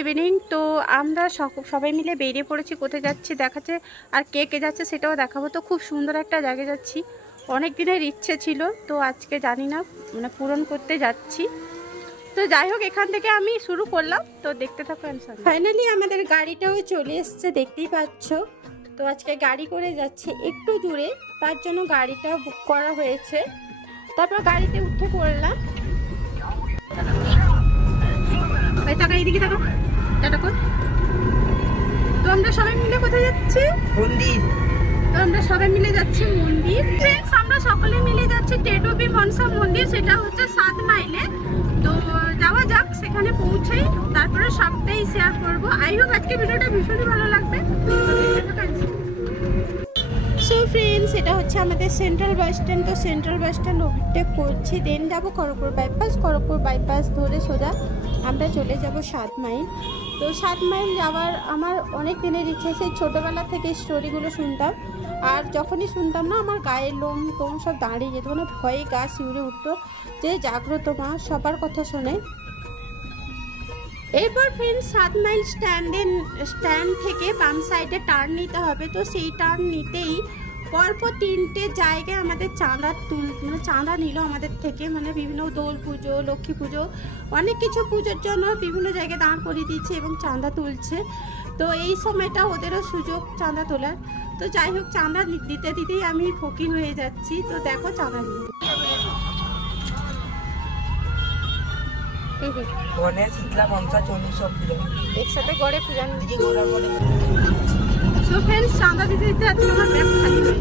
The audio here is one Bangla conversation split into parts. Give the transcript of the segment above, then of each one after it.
ইভিনিং। তো আমরা সবাই মিলে বেরিয়ে পড়েছি, কোথায় যাচ্ছি দেখাচ্ছে, আর কে কে যাচ্ছে সেটাও দেখাবো। তো খুব সুন্দর একটা জায়গায় যাচ্ছি, অনেক দিনের ইচ্ছে ছিল, তো আজকে জানি না মানে পূরণ করতে যাচ্ছি। তো যাই হোক, এখান থেকে আমি শুরু করলাম, তো দেখতে থাকো। ফাইনালি আমাদের গাড়িটাও চলে এসছে, দেখতেই পাচ্ছ। তো আজকে গাড়ি করে যাচ্ছি একটু দূরে, তার জন্য গাড়িটা বুক করা হয়েছে। তারপর গাড়িতে উঠে পড়লাম। তো আমরা সবাই মিলে কোথায় যাচ্ছি? মন্দির। তো আমরা সবাই মিলে যাচ্ছি মন্দির। ফ্রেন্ডস, আমরা সকলে মিলে যাচ্ছি টেটুবি মনসা মন্দির, সেটা হচ্ছে 7 মাইলে। তো যাওয়া যাক, সেখানে পৌঁছাই, তারপরে সবটাই শেয়ার করবো। আই হোপ আজকে ভিডিওটা ভীষণই ভালো লাগবে। সো ফ্রেন্ডস, এটা হচ্ছে আমাদের সেন্ট্রাল বাস স্ট্যান্ড। তো সেন্ট্রাল বাস স্ট্যান্ড ওভারটেক করছি, দেন যাবো খড়গপুর বাইপাস। খড়গপুর বাইপাস ধরে সোজা আমরা চলে যাব 7 মাইল। তো 7 মাইল যাওয়ার আমার অনেক দিনের ইচ্ছে, সেই ছোটোবেলা থেকে স্টোরিগুলো শুনতাম, আর যখনই শুনতাম না আমার গায়ের লোম টোম সব দাঁড়িয়ে যেত, মানে ভয়ে গা শিউরে উঠতো যে জাগ্রত মা সবার কথা শোনে। এরপর ফ্রেন্ডস 7 মাইল স্ট্যান্ড থেকে বাম সাইডে টার্ন নিতে হবে। তো সেই টার্ন নিতেই পরপর 3টে জায়গায় আমাদের চাঁদা নিল আমাদের থেকে, মানে বিভিন্ন দোল পুজো, লক্ষ্মী পুজো, অনেক কিছু পুজোর জন্য বিভিন্ন জায়গায় দাঁড় করিয়ে দিচ্ছে এবং চাঁদা তুলছে। তো এই সময়টা ওদেরও সুযোগ চাঁদা তোলার। তো যাই হোক, চাঁদা দিতে দিতেই আমি ফকির হয়ে যাচ্ছি। তো দেখো চাঁদা নিল। একসাথে গড়ে পূজা দিকে চাঁদা দিতে দিতে আমার ব্যাগ খালি হয়ে যায়।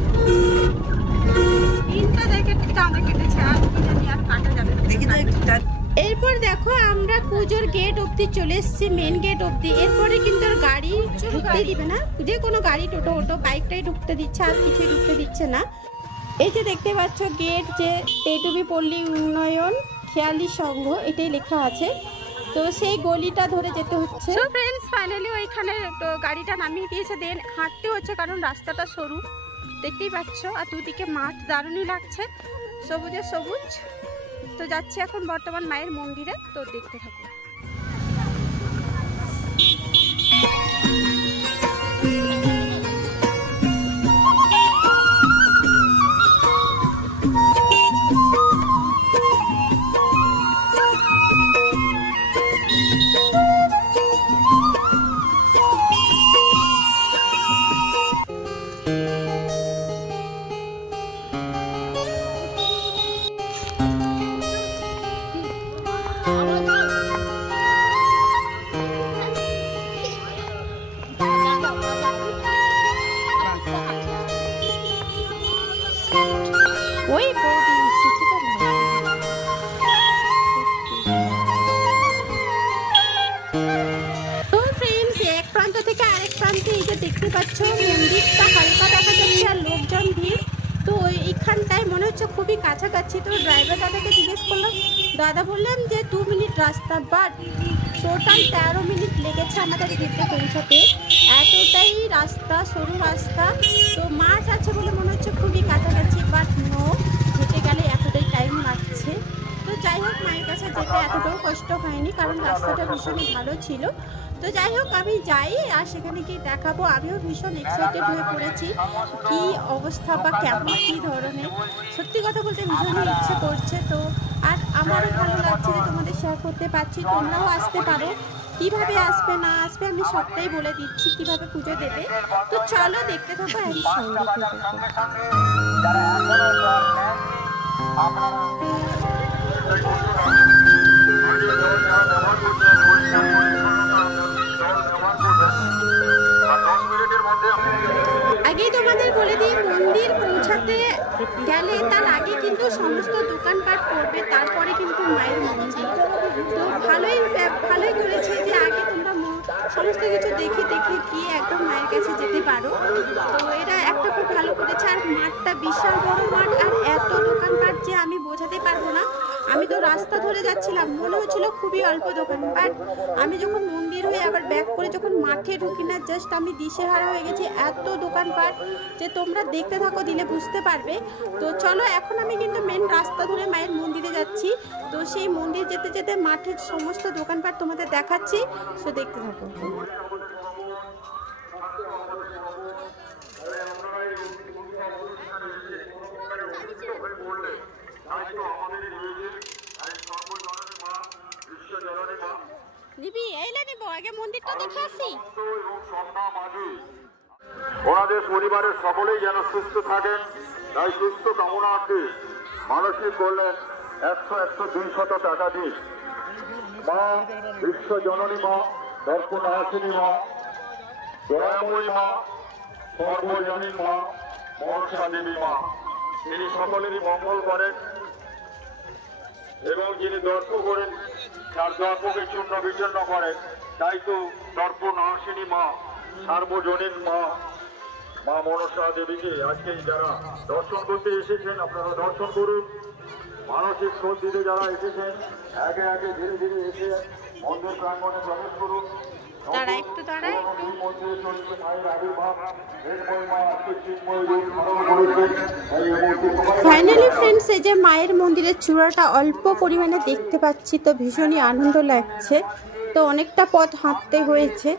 3টা জায়গায় চাঁদা কেটেছে, আর কি জানি আর কাটা যাবে। এরপর দেখো আমরা পুজোর গেট অবধি চলে এসেছি, মেন গেট অবধি। এরপরে কিন্তু আর গাড়ি ঢুকতে দিবে না, যে কোনো গাড়ি, টোটো ওটো বাইকটাই ঢুকতে দিচ্ছে, আর কিছুই ঢুকতে দিচ্ছে না। এই যে দেখতে পাচ্ছ গেট, যে টেটুবি পল্লী উন্নয়ন খেয়ালি সংঘ, এটাই লেখা আছে। তো সেই গলিটা ধরে যেতে হচ্ছে। সো ফ্রেন্ডস, ফাইনালি ওইখানে গাড়িটা নামিয়ে দিয়েছে, দেন হাঁটতে হচ্ছে কারণ রাস্তাটা সরু, দেখতেই পাচ্ছ। আর দুদিকে মাঠ দারুণই লাগছে, সবুজে সবুজ। তো যাচ্ছি এখন বর্তমান মায়ের মন্দিরে, তো দেখতে থাকো। দেখতে পাচ্ছ মন্দিরটা হালকা দেখা যাচ্ছে আর লোকজন ভিড়। তো এইখানটায় মনে হচ্ছে খুবই কাছাকাছি। তো ড্রাইভার দাদাকে জিজ্ঞেস করলাম, দাদা বললেন যে 2 মিনিট রাস্তা, বাট টোটাল 13 মিনিট লেগেছে আমাদের গেটে পৌঁছাতে। এতটাই রাস্তা, সরু রাস্তা। তো মাছ আছে বলে মনে হচ্ছে খুবই কাছাকাছি, বাট নো, হেঁটে গেলে এতটাই টাইম লাগছে। তো যাই হোক, মায়ের কাছে যেতে এতটাও কষ্ট হয়নি, কারণ রাস্তাটা ভীষণই ভালো ছিল। তো যাই হোক, আমি যাই আর সেখানে গিয়ে দেখাবো। আমিও ভীষণ এক্সাইটেড হয়ে পড়েছি, কি অবস্থা বা কেমন কী ধরনের। সত্যি কথা বলতে ভীষণই ইচ্ছে করছে। তো আর আমারও ভালো লাগছে যে তোমাদের শেয়ার করতে পারছি। তোমরাও আসতে পারো, কিভাবে আসবে না আসবে আমি সবটাই বলে দিচ্ছি, কিভাবে পুজো দেবে। তো চলো দেখতে থাকো, আমি সঙ্গে আগেই তোমাদের বলে দিই, মন্দির পৌঁছাতে গেলে তার আগে কিন্তু সমস্ত দোকানপাট করবে, তারপরে কিন্তু মায়ের মন্দির। তো ভালোই করেছে যে আগে তোমরা সমস্ত কিছু দেখে গিয়ে একদম মায়ের কাছে যেতে পারো। তো এটা একটা খুব ভালো করেছে। আর মাঠটা বিশাল বড় মাঠ, আর এত দোকানপাট যে আমি বোঝাতে পারবো না। আমি তো রাস্তা ধরে যাচ্ছিলাম, মনে হচ্ছিল খুবই অল্প দোকান, বাট আমি যখন মন্দির হয়ে আবার ব্যাক করে যখন মাঠে ঢুকি না, জাস্ট আমি দিশেহারা হয়ে গেছি, এত দোকানপাট যে তোমরা দেখতে থাকো, দিলে বুঝতে পারবে। তো চলো এখন আমি কিন্তু মেন রাস্তা ধরে মায়ের মন্দিরে যাচ্ছি। তো সেই মন্দির যেতে যেতে মাঠের সমস্ত দোকানপাট তোমাদের দেখাচ্ছি, সো দেখতে থাকো। নিবি এইলে নিব, আগে মন্দিরটা দেখে আসি। ওনাদের পরিবারের সকলেই যেন সুস্থ থাকেন, তাই সুস্থ কামনার্থে মানসিক করলেন 100-100-200 টাকা দিন। মা বিশ্ব জননী মা, দর্পনাশিনী মা, দয়াময়ী মা, সর্বজনীন মা, মনসা দেবী মা, তিনি সকলেরই মঙ্গল করেন এবং যিনি দর্প করেন তার দর্পকে চূর্ণ বিচূর্ণ করেন। তাই তো দর্পনাশিনী মা, সার্বজনীন মা, মা মনসা দেবীকে আজকে যারা দর্শন করতে এসেছেন আপনারা দর্শন করুন। মানসিক শোধ দিতে যারা এসেছেন একে একে ধীরে ধীরে এসে মন্দির প্রাঙ্গণে প্রবেশ করুন। ফাইনালি ফ্রেন্ডস, এই যে মায়ের মন্দিরের চূড়াটা অল্প পরিমাণে দেখতে পাচ্ছি, তো ভীষণই আনন্দ লাগছে। তো অনেকটা পথ হাঁটতে হয়েছে,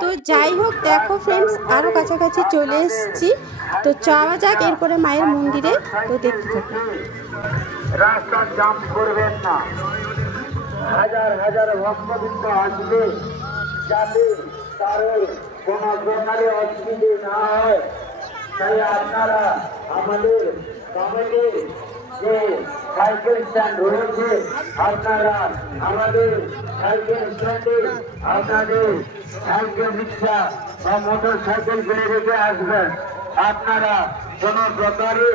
তো যাই হোক দেখো ফ্রেন্ডস, আরো কাছাকাছি চলে এসেছি। তো যাওয়া যাক এরপরে মায়ের মন্দিরে, তো দেখতে থাকো। রাস্তা জাম করবেন না, হাজার হাজার ভক্তবৃন্দ আসবে, যাতে কারোর কোন প্রকারে অসুবিধে না হয়। তাই আপনারা আমাদের কমিটি যে সাইকেল স্ট্যান্ড রয়েছে, আপনারা আমাদের সাইকেল স্ট্যান্ডে আপনাদের সাইকেল রিক্সা বা মোটর সাইকেল কিনে রেখে আসবেন। আপনারা কোন প্রকারে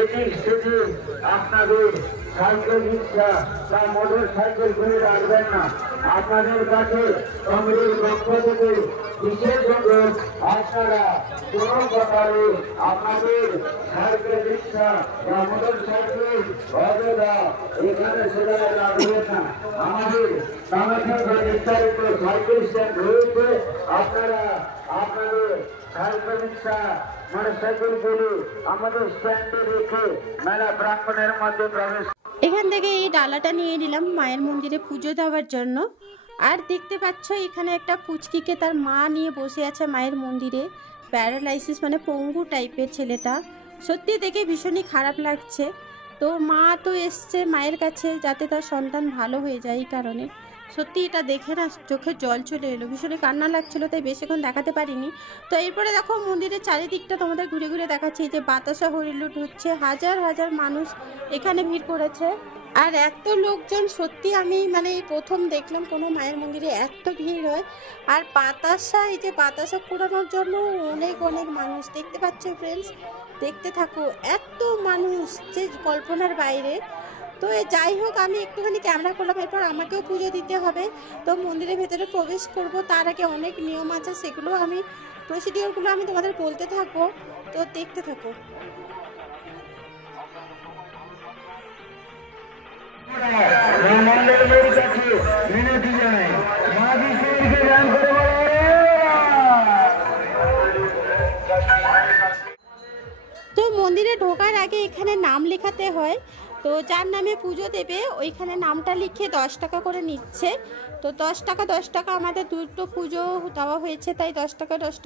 এদিক সেদিক আপনাদের সাইকেল রিক্সা বা মোটর সাইকেল কিনে রাখবেন না। আপনাদের কাছে কমিটির পক্ষ থেকে বিশেষ অনুরোধ, আপনারা কোন প্রকারে আপনাদের সাইকেল রিক্সা বা মোটর সাইকেল অযথা এখানে সেখানে রাখবেন না। আমাদের কামাখ্যা নির্ধারিত সাইকেল স্ট্যান্ড রয়েছে, আপনারা আপনাদের সাইকেল রিক্সা মোটরসাইকেলগুলো আমাদের স্ট্যান্ডে রেখে মেলা প্রাঙ্গণের মধ্যে প্রবেশ। এখান থেকে এই ডালাটা নিয়ে নিলাম মায়ের মন্দিরে পুজো দেওয়ার জন্য। আর দেখতে পাচ্ছ এখানে একটা পুচকিকে তার মা নিয়ে বসে আছে মায়ের মন্দিরে, প্যারালাইসিস মানে পঙ্গু টাইপের ছেলেটা। সত্যি দেখে ভীষণই খারাপ লাগছে। তো মা তো এসছে মায়ের কাছে যাতে তার সন্তান ভালো হয়ে যায়, এই কারণে সত্যি এটা দেখে না চোখে জল চলে এলো, ভীষণই কান্না লাগছিল, তাই বেশিক্ষণ দেখাতে পারিনি। তো এরপরে দেখো মন্দিরের চারিদিকটা তোমাদের ঘুরে ঘুরে দেখাচ্ছি। যে বাতাসা হরিলুট হচ্ছে, হাজার হাজার মানুষ এখানে ভিড় করেছে। আর এত লোকজন সত্যি আমি মানে প্রথম দেখলাম কোনো মায়ের মন্দিরে এত ভিড় হয়। আর বাতাসা, এই যে বাতাসা কুড়ানোর জন্য অনেক অনেক মানুষ, দেখতে পাচ্ছ ফ্রেন্ডস, দেখতে থাকো, এত মানুষ যে কল্পনার বাইরে। তো যাই হোক আমি একটুখানি ক্যামেরা করলাম, এরপর আমাকেও পুজো দিতে হবে। তো মন্দিরের ভেতরে প্রবেশ করব, তার আগে অনেক নিয়ম আছে, সেগুলো আমি প্রসিডিওরগুলো আমি তোমাদের বলতে থাকবো, তো দেখতে থাকো। তো মন্দিরে ঢোকার আগে এখানে নাম লেখাতে হয়। তো যার নামে পুজো দেবে ওইখানে নামটা লিখে 10 টাকা করে নিচ্ছে। তো 10 টাকা আমাদের দুটো পুজো দেওয়া হয়েছে, তাই 10 টাকা 20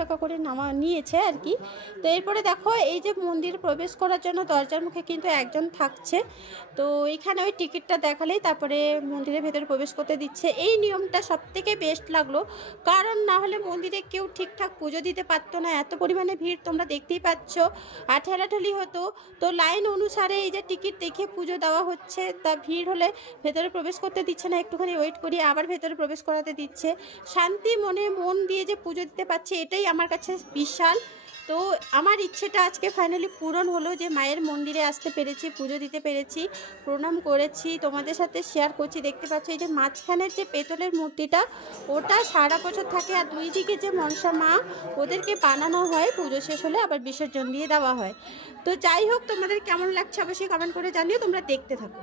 টাকা করে নিয়েছে আর কি। তো এরপরে দেখো এই যে মন্দিরে প্রবেশ করার জন্য দরজার মুখে কিন্তু একজন থাকছে। তো এখানে ওই টিকিটটা দেখালেই তারপরে মন্দিরের ভেতরে প্রবেশ করতে দিচ্ছে। এই নিয়মটা সবথেকে বেস্ট লাগলো, কারণ না হলে মন্দিরে কেউ ঠিকঠাক পুজো দিতে পারতো না। এত পরিমাণে ভিড় তোমরা দেখতেই পাচ্ছ, আর ঠেলাঠেলি হতো। তো লাইন অনুসারে এই যে টিকিট দেখে পুজো দেওয়া হচ্ছে, তা ভিড় হলে ভেতরে প্রবেশ করতে দিচ্ছে না, একটুখানি ওয়েট করি আবার ভেতরে প্রবেশ করাতে দিচ্ছে। শান্তি মনে মন দিয়ে যে পুজো দিতে পারছে, এটাই আমার কাছে বিশাল। তো আমার ইচ্ছেটা আজকে ফাইনালি পূরণ হলো, যে মায়ের মন্দিরে আসতে পেরেছি, পুজো দিতে পেরেছি, প্রণাম করেছি, তোমাদের সাথে শেয়ার করছি। দেখতে পাচ্ছ এই যে মাঝখানের যে পেতলের মূর্তিটা, ওটা সারা বছর থাকে। আর দুই দিকে যে মনসা মা, ওদেরকে বানানো হয়, পুজো শেষ হলে আবার বিসর্জন দিয়ে দেওয়া হয়। তো যাই হোক তোমাদের কেমন লাগছে অবশ্যই কমেন্ট করে জানিও, তোমরা দেখতে থাকো।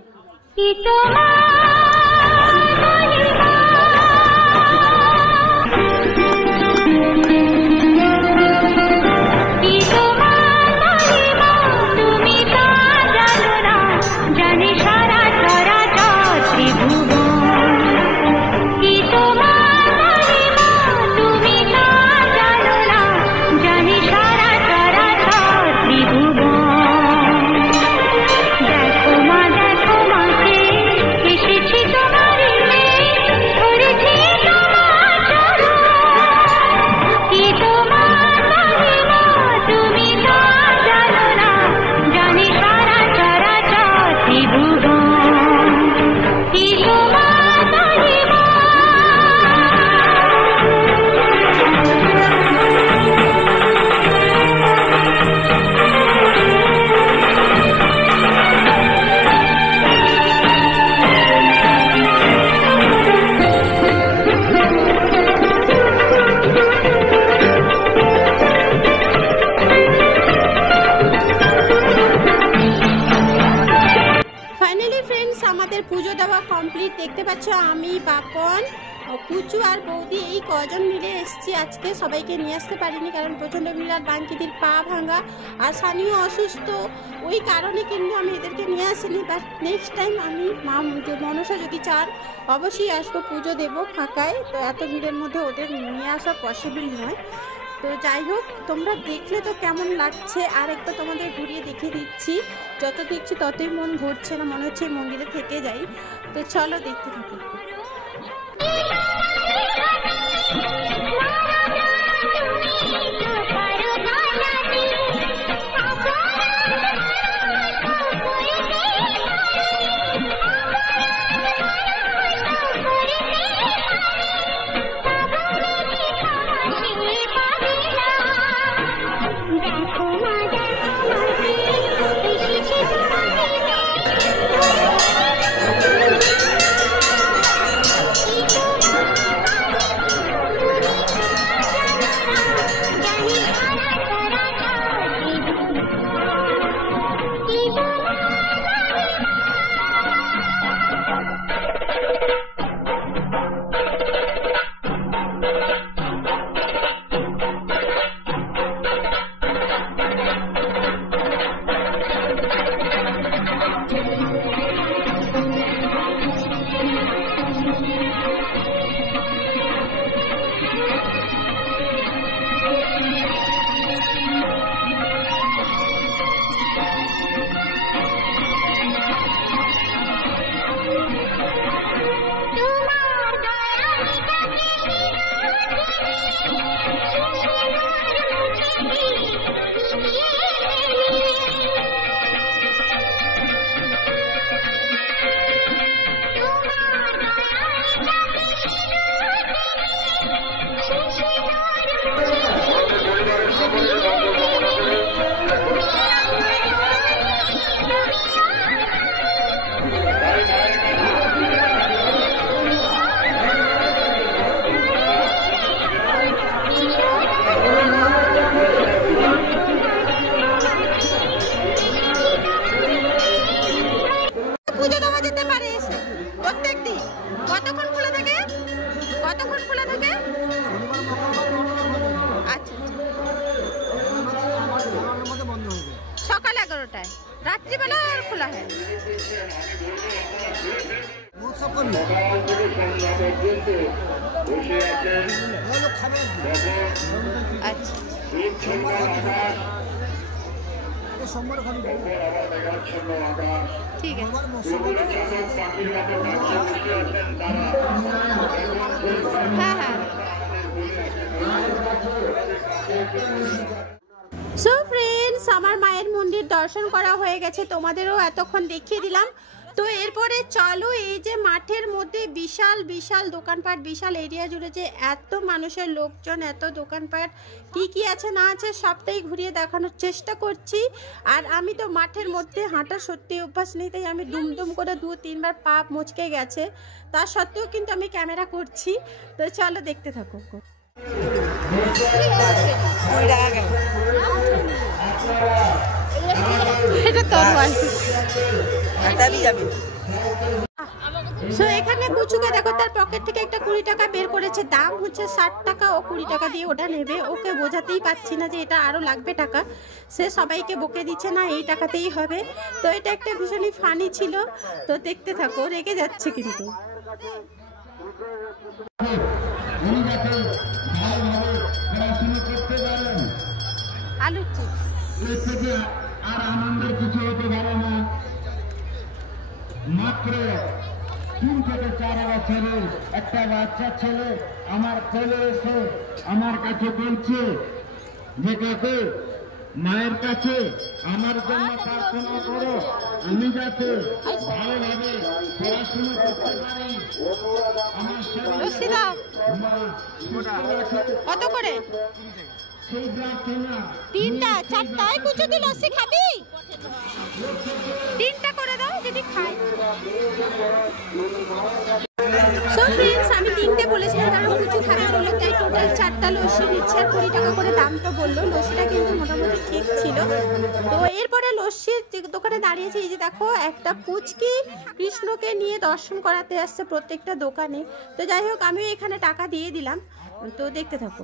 আমাদের পুজো দেওয়া কমপ্লিট। দেখতে পাচ্ছ আমি, বাপন, পুচু আর বৌদি এই কজন মিলে এসেছি আজকে। সবাইকে নিয়ে আসতে পারিনি কারণ প্রচণ্ড ভিড়, আর বাঙ্কিদির পা ভাঙা আর সানিও অসুস্থ, ওই কারণে কিন্তু আমি এদেরকে নিয়ে আসিনি। বাট নেক্সট টাইম আমি যে মনসা যদি চান অবশ্যই আসবো, পুজো দেবো ফাঁকায়। তো এত ভিড়ের মধ্যে ওদের নিয়ে আসা পসিবল নয়। তো যাই হোক, তোমরা দেখলে তো কেমন লাগছে আর একবার তোমাদের ঘুরিয়ে দেখিয়ে দিচ্ছি। যত দেখছি ততই মন ভরছে না, মনে হচ্ছে মন্দিরে থেকে যাই। তো চলো দেখতে থাকো। সকাল 11টায়, রাত্রিবেলা আর খোলা হয়। আচ্ছা, ঠিক আছে। হ্যাঁ হ্যাঁ। সো ফ্রেন্ডস, আমার মায়ের মন্দির দর্শন করা হয়ে গেছে, তোমাদেরও এতক্ষণ দেখিয়ে দিলাম। তো এরপরে চলো, এই যে মাঠের মধ্যে বিশাল বিশাল দোকানপাট, বিশাল এরিয়া জুড়ে যে এত মানুষের লোকজন, এত দোকানপাট, কি কি আছে না আছে সবটাই ঘুরিয়ে দেখানোর চেষ্টা করছি। আর আমি তো মাঠের মধ্যে হাঁটার সত্যি অভ্যাস নেই, তাই আমি দুমদুম করে 2-3 বার পা মুচকে গেছে, তা সত্ত্বেও কিন্তু আমি ক্যামেরা করছি। তো চলো দেখতে থাকো। এটা তরোয়াল। সো এখানে কুচুকে দেখো তার পকেট থেকে একটা 20 টাকা বের করেছে, দাম হচ্ছে 60 টাকা, ও 20 টাকা দিয়ে ওটা নেবে। ওকে বোঝাতেই পারছি না যে এটা আরো লাগবে টাকা, সে সবাইকে বকে দিচ্ছে না এই টাকাতেই হবে। তো এটা একটা ভীষণই ফানি ছিল, তো দেখতে থাকো, রেগে যাচ্ছে কিন্তু। আলুর চিপস আর আনন্দের কিছু হতে পারে না। মাত্র 3 থেকে 4 বছরের একটা বাচ্চা ছেলে আমার কোলে এসে আমার কাছে বলছে যে কাকু মায়ের কাছে আমার জন্য প্রার্থনা করো, আমি যাতে ভালোভাবে পড়াশোনা করতে পারি, আমার কত করে? সেই প্রার্থনা 3টা 4টায় কুচু তুই লস্যি খাবি? 3টা করে দাও যদি খাই। সো ফ্রেন্ডস, আমি 3টে বলেছিলাম কারণ কুচু খাবে বললো, তাই টোটাল 4টা লস্যি নিচ্ছে আর 20 টাকা করে দাম তো বললো। লস্যিটা কিন্তু মোটামুটি ঠিক ছিল। তো এরপরে লস্যির দোকানে দাঁড়িয়েছি, এই যে দেখো একটা পুচকি কৃষ্ণকে নিয়ে দর্শন করাতে আসছে প্রত্যেকটা দোকানে। তো যাই হোক, আমিও এখানে টাকা দিয়ে দিলাম, তো দেখতে থাকো।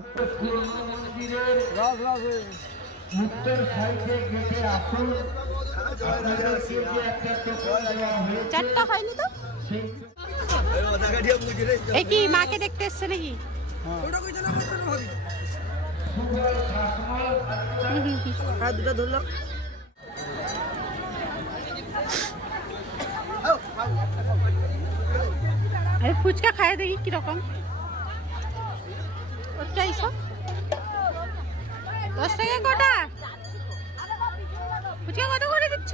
উত্তর সাইডে গেটে আসুন, চারটা হয়নি তো? এই কি মাকে দেখতে এসছে নাকি? দুটো ধরলাম। আরে ফুচকা খায় দেখি কিরকম। 10 টাকা কটা? ফুচকা কত করে দিচ্ছ?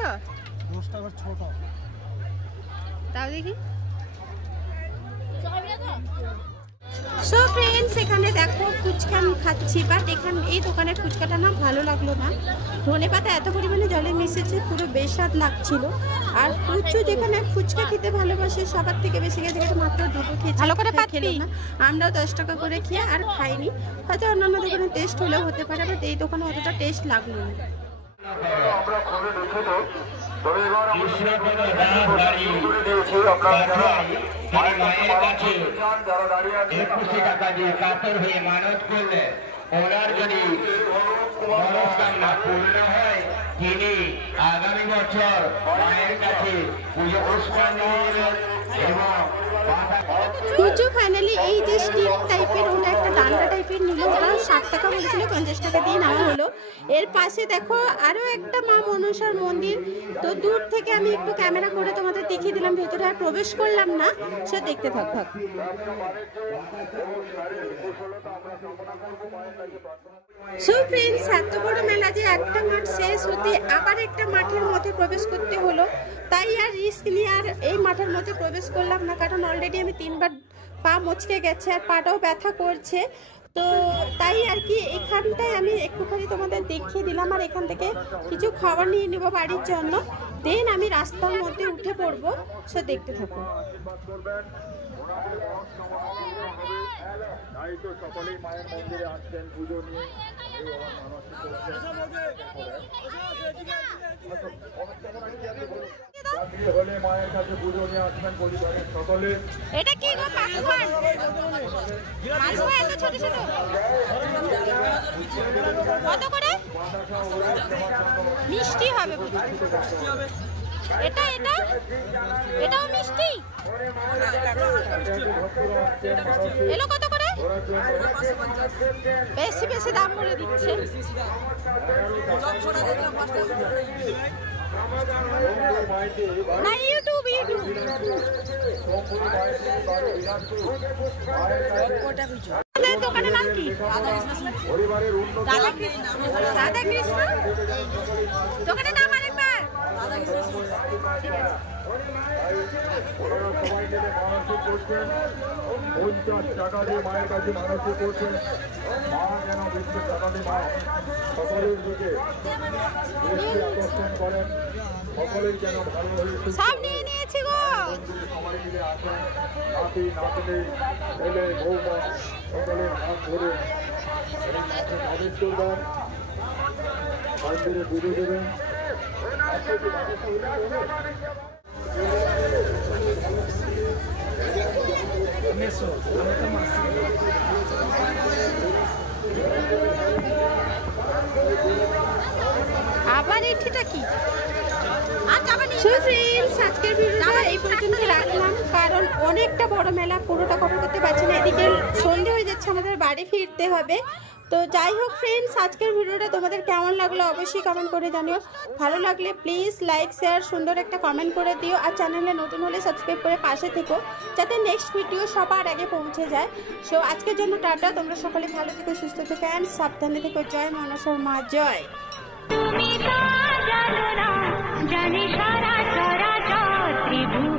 10 টাকার 6টা। তাও দেখি। সো ফ্রেন্ডস, এখানে দেখো ফুচকা আমি খাচ্ছি, বাট এখানে এই দোকানের ফুচকাটা না ভালো লাগলো না। ধনেপাতা এত পরিমাণে জলে মিশেছে, পুরো বেস্বাদ লাগছিল। আর কুচু যেখানে ফুচকা খেতে ভালোবাসে সবার থেকে বেশি গেছে, মাত্র 2টো খেয়েছে, ভালো করে খেলো না। আমরাও 10 টাকা করে খেয়ে আর খাইনি। হয়তো অন্যান্য দোকানে টেস্ট হলেও হতে পারে, বাট এই দোকানে অতটা টেস্ট লাগলো না। আমরা খুলে দেখে দেব। তবে এবার আমরা দিয়েছি আপনারা যারা মায়ের কাছে যারা দাঁড়িয়ে আছেন 21 টাকা দিয়ে কাতর হয়ে মানত করলে ওনার যদি মনস্কামনা পূর্ণ হয়, তিনি আগামী বছর মায়ের কাছে পুজো পুষ্পাঞ্জলি নেবেন এবং কুচু ফাইনালি এই যে স্টিক টাইপের ওটা একটা ডান্ডা টাইপের নিল, ওটা 60 টাকা বলেছিল, 50 টাকা দিয়ে নেওয়া হলো। এর পাশে দেখো আরো একটা মা মনসার মন্দির। তো দূর থেকে আমি একটু ক্যামেরা করে তোমাদের দেখিয়ে দিলাম, ভেতরে আর প্রবেশ করলাম না, সে দেখতে থাক। সো ফ্রেন্ডস, এত বড় মেলা যে একটা মাঠ শেষ হতে আবার একটা মাঠের মধ্যে প্রবেশ করতে হলো, তাই আর রিস্ক নিয়ে আর এই মাঠের মধ্যে প্রবেশ করলাম না, কারণ অলরেডি আমি 3বার পা মচকে গেছে আর পাটাও ব্যথা করছে। তো তাই আর কি এখানটায় আমি একটুখানি তোমাদের দেখিয়ে দিলাম, আর এখান থেকে কিছু খাবার নিয়ে নেবো বাড়ির জন্য, দেন আমি রাস্তার মধ্যে উঠে পড়বো। সো দেখতে থাকো। তাই তো সকলেই মায়ের মন্দিরে আসছেন পুজো নিয়ে। হলে মায়ের কাছে পুজো নিয়ে আসবেন পরিবারের সকলে। এটা কি গো পাসওয়ার্ড? পাসওয়ার্ড এত ছোট ছোট কত করে? মিষ্টি হবে বুঝি। এটা এটা এটাও মিষ্টি। এলো কত করে? বেশি বেশি দাম বলে দিচ্ছে। না ইউটিউব দোকানের নাম কি? রাধা কৃষ্ণ। দোকানের নাম আরেকবার। 50 টাকা দিয়ে মায়ের কাছে মানসিক করছেন। মা যেন 20 টাকা দিয়ে মা সকলের দিকে দৃষ্টি আকর্ষণ করেন, সকলের যেন ভালো হয়ে সব নিয়ে নিয়েছি গো। সবাই মিলে আসেন, নাতি নাতনি ছেলে বৌমা সকলের হাত ধরে প্রবেশ করবেন, মন্দিরে পুজো দেবেন। মেসো আমি তো মাসি আবার এটিটা কি সো ফ্রেন্ডস, আজকের ভিডিওটা এই পর্যন্ত রাখলাম, কারণ অনেকটা বড় মেলা, পুরোটা কভার করতে পারছি না। এদিকে সন্ধে হয়ে যাচ্ছে, আমাদের বাড়ি ফিরতে হবে। তো যাই হোক ফ্রেন্ডস, আজকের ভিডিওটা তোমাদের কেমন লাগলো অবশ্যই কমেন্ট করে জানিও। ভালো লাগলে প্লিজ লাইক শেয়ার সুন্দর একটা কমেন্ট করে দিও, আর চ্যানেলে নতুন হলে সাবস্ক্রাইব করে পাশে থেকো, যাতে নেক্সট ভিডিও সবার আগে পৌঁছে যায়। সো আজকের জন্য টাটা, তোমরা সকলে ভালো থেকো, সুস্থ থেকো অ্যান্ড সাবধানে থেকো। জয় মনসার মা জয়। তুমি তা জানো না, জানি সারা চরাচর ত্রিভুবন।